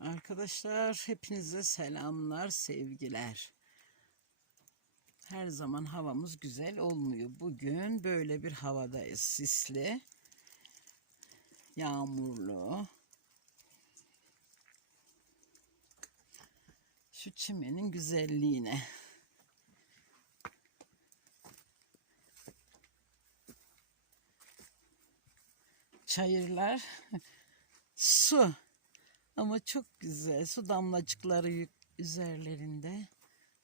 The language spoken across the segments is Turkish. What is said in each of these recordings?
Arkadaşlar hepinize selamlar, sevgiler. Her zaman havamız güzel olmuyor. Bugün böyle bir havadayız. Sisli, yağmurlu. Şu çimenin güzelliğine. Çayırlar, su. Ama çok güzel. Su damlacıkları üzerlerinde.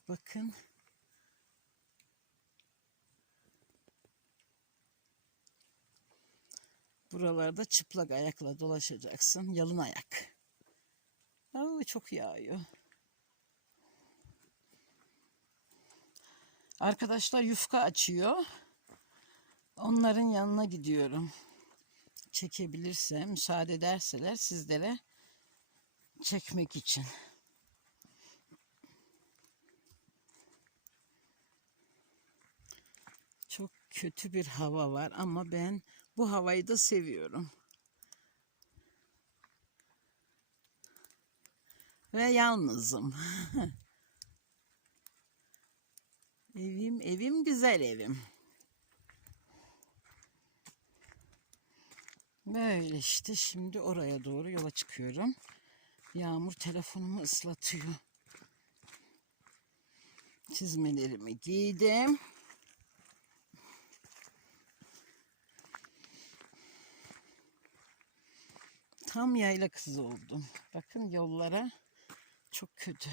Bakın. Buralarda çıplak ayakla dolaşacaksın. Yalın ayak. Aa, çok yağıyor. Arkadaşlar yufka açıyor. Onların yanına gidiyorum. Çekebilirsem, müsaade ederseler sizlere çekmek için. Çok kötü bir hava var ama ben bu havayı da seviyorum. Ve yalnızım. evim, evim güzel evim. Böyle işte şimdi oraya doğru yola çıkıyorum. Yağmur telefonumu ıslatıyor. Çizmelerimi giydim. Tam yayla kızı oldum. Bakın yollara çok kötü.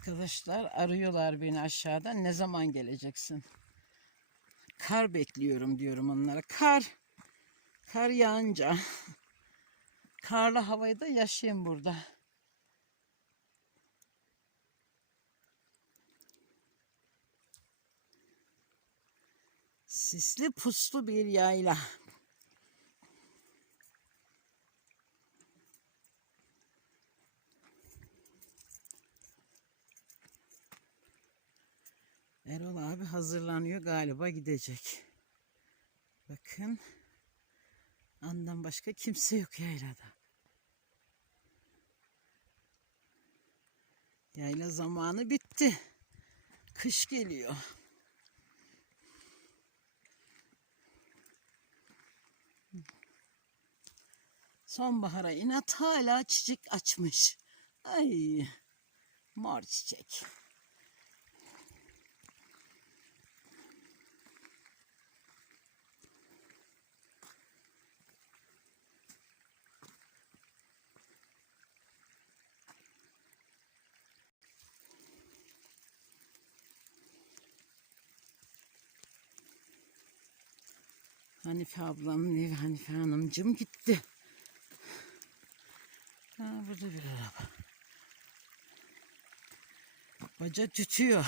Arkadaşlar arıyorlar beni aşağıda. Ne zaman geleceksin? Kar bekliyorum diyorum onlara. Kar. Kar yağınca. Karlı havayı da yaşayayım burada. Sisli puslu bir yayla. Erol abi hazırlanıyor galiba gidecek. Bakın. Andan başka kimse yok yaylada. Yayla zamanı bitti. Kış geliyor. Sonbahara inat hala çiçek açmış. Ay mor çiçek. Hanife ablamın evi Hanife hanımcım gitti. Ha, burada bir araba. Baca tütüyor.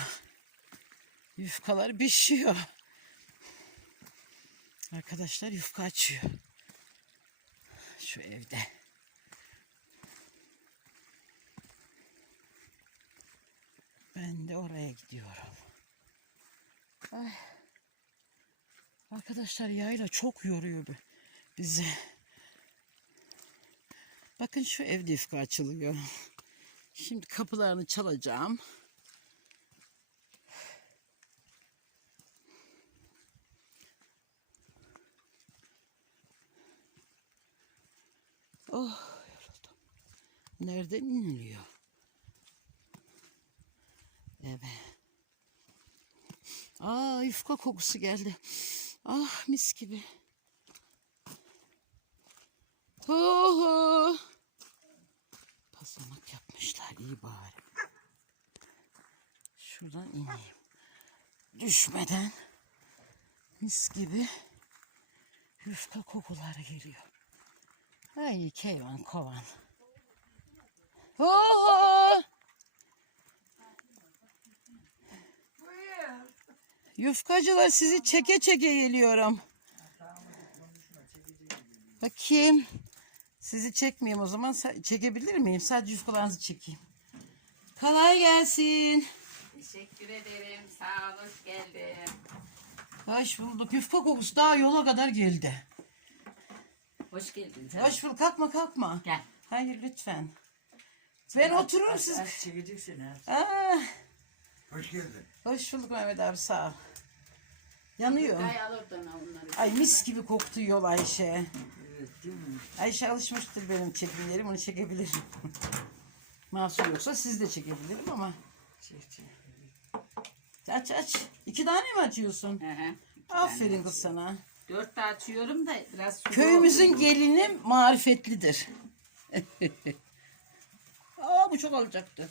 Yufkalar pişiyor. Arkadaşlar yufka açıyor. Şu evde. Ben de oraya gidiyorum. Ay. Arkadaşlar yayla çok yoruyor bi- bizi. Bakın şu evde yufka açılıyor. Şimdi kapılarını çalacağım. Oh yoruldum. Nereden iniliyor? Evet. Aa yufka kokusu geldi. Ah mis gibi. Oho. Pasamak yapmışlar iyi bari. Şuradan ineyim. Düşmeden mis gibi yufka kokuları geliyor. Ay keyvan kovan. Oho. Yufkacılar sizi çeke çeke geliyorum. Bakayım. Sizi çekmeyeyim o zaman. Çekebilir miyim? Sadece yufkalarınızı çekeyim. Kolay gelsin. Teşekkür ederim. Sağ ol, hoş geldin. Hoş bulduk. Yufka kokusu daha yola kadar geldi. Hoş geldin. canım. Hoş bulduk. Kalkma kalkma. Gel. Hayır lütfen. Ben otururum siz. Çekeceksin ha. Aa, Hoş geldin. hoş bulduk Mehmet abi sağ ol. Yanıyor. Gay al oradan al onları. Ay mis gibi koktu yol Ayşe. Evet değil mi? Ayşe alışmıştır benim çekimlerim onu çekebilirim. Mahsur yoksa siz de çekebilirim ama. Çek çek. Aç aç. İki tane mi açıyorsun? Hı hı. Aferin kız sana. Dört de açıyorum da biraz sulu Köyümüzün oldu. gelini marifetlidir. Aa bu çok alacaktı.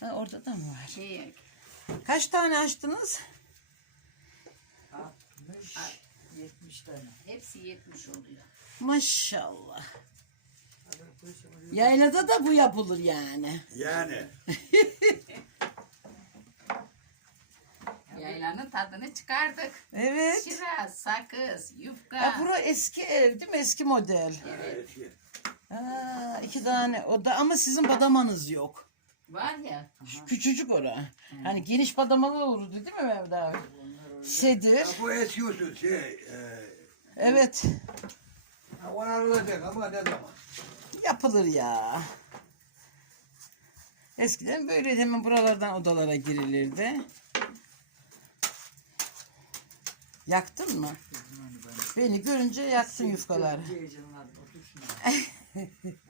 Ha, orada da mı var? Şey, Kaç tane açtınız? 60, 70 tane. hepsi yetmiş oluyor. Maşallah. Yaylada da bu yapılır yani. Yani. Yaylanın tadını çıkardık. Evet. Şiraz, sakız, yufka. Ya bura eski ev değil mi? Eski model. Eski. Ha, iki tane oda ama sizin badamanız yok. Var ya. Küçücük ora. Hani geniş badamalı olurdu değil mi Mehmet abi? Sedir. Ha, bu eski usul şey. E, Evet. ha, onarılacak ama ne zaman? Yapılır ya. Eskiden böyle hemen buralardan odalara girilirdi. Yaktın mı? Beni görünce yaktın yufkaları. Heyecanlanma, otur şuna.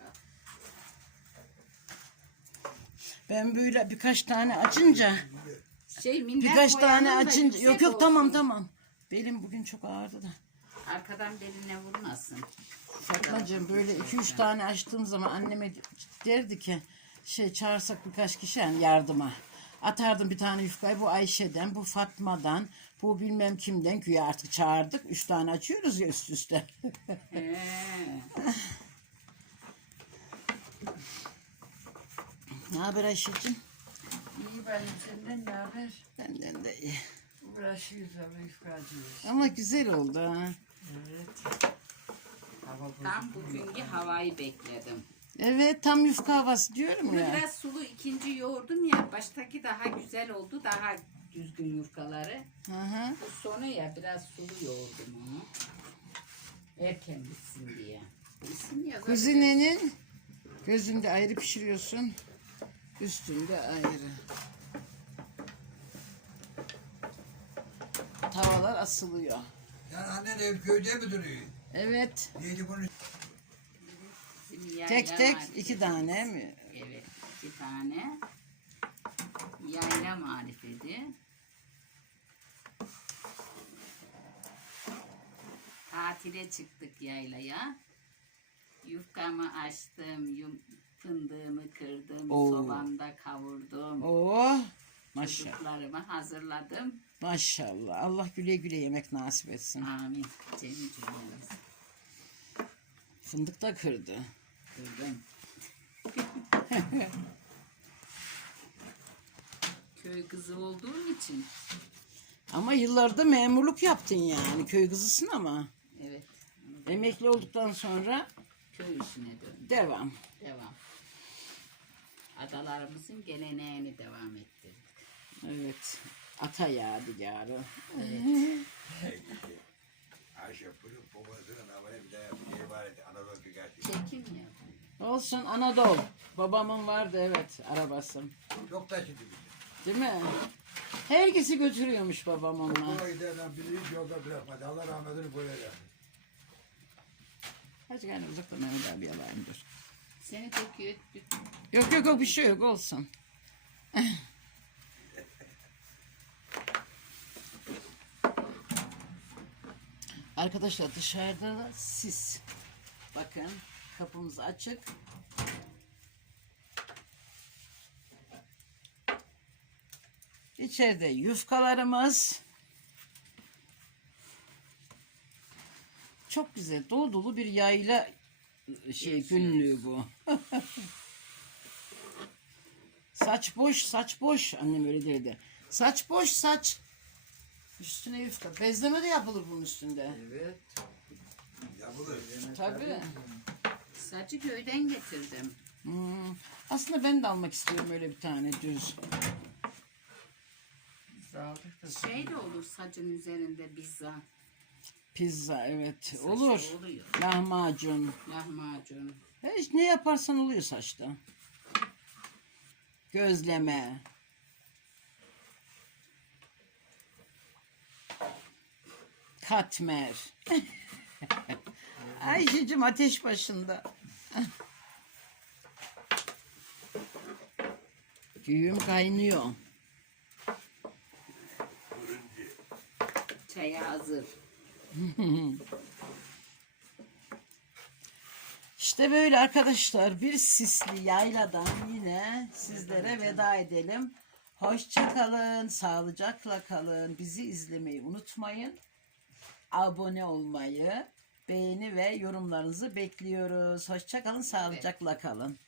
Ben böyle birkaç tane açınca, Şey minder birkaç tane da açınca, yüksek yok yok tamam olsun. tamam. Belim bugün çok ağrıdı da. Arkadan beline vurmasın. Fatmacığım böyle iki üç tane açtığım zaman anneme derdi ki şey çağırsak birkaç kişi yani yardıma. Atardım bir tane yufkayı bu Ayşe'den, bu Fatma'dan, bu bilmem kimden güya artık çağırdık. Üç tane açıyoruz ya üst üste. ne haber Ayşe'cim? İyi benim senden ne haber? Benden de iyi. Uğraşıyoruz abi ifkacıyız. Ama güzel oldu ha. Evet. Hava Tam bugünkü havayı bekledim. Evet tam yufka havası diyorum Bunu ya. biraz sulu ikinci yoğurdum ya. Baştaki daha güzel oldu. Daha düzgün yufkaları. Hı hı. Bu sonu ya biraz sulu yoğurdum onu. Erken bitsin diye. Yazabilir. Kuzinenin gözünde ayrı pişiriyorsun. Üstünde ayrı. Tavalar asılıyor. Yani annen ev köyde mi duruyor? Evet. Neydi bunu? Tek tek marifeti. iki tane mi? Evet iki tane. Yayla marifeti. Tatile çıktık yaylaya. Yufkamı açtım, yum, fındığımı kırdım, Oo. sobamda kavurdum. Oh maşallah. Çocuklarımı hazırladım. Maşallah. Allah güle güle yemek nasip etsin. Amin. Cümlemiz. Fındık da kırdı. Kırdım. Köy kızı olduğum için. Ama yıllarda memurluk yaptın yani. Köy kızısın ama. Evet. Emekli olduktan sonra Köy işine döndüm. devam. Devam. Adalarımızın geleneğini devam ettirdik. Evet. Ata yadigarı. Ayşe Pırık babasının havaya bir daha bir şey var idi. Anadolu Pikachu. Çekim mi yapayım? Olsun Anadolu. Babamın vardı evet arabası. Çok taşıdı bizi. Değil mi? Herkesi götürüyormuş babam onunla. Okula giderken bizi hiç yolda bırakmadı. Allah rahmetini koyacak. Hadi gel uzaktan Mehmet abi alayım dur. Seni döküyor. Yok yok yok bir şey yok olsun. Arkadaşlar dışarıda da sis. Bakın kapımız açık. İçeride yufkalarımız. Çok güzel dolu dolu bir yayla şey günlüğü bu. saç boş, saç boş. Annem öyle derdi. Saç boş, saç. Üstüne yufka. Bezleme de yapılır bunun üstünde. Evet. Yapılır. Tabii. Saçı köyden getirdim. Hmm. Aslında ben de almak istiyorum öyle bir tane düz. Şey de olur sacın üzerinde pizza. Pizza evet Saçta olur. Oluyor. Lahmacun. Lahmacun. Hiç ne yaparsan oluyor saçta. Gözleme. Katmer. Ayşe'cim ateş başında. Güğüm kaynıyor. Çaya hazır. İşte böyle arkadaşlar bir sisli yayladan yine sizlere veda edelim. Hoşça kalın, sağlıcakla kalın. Bizi izlemeyi unutmayın. Abone olmayı, beğeni ve yorumlarınızı bekliyoruz. Hoşça kalın, sağlıcakla kalın.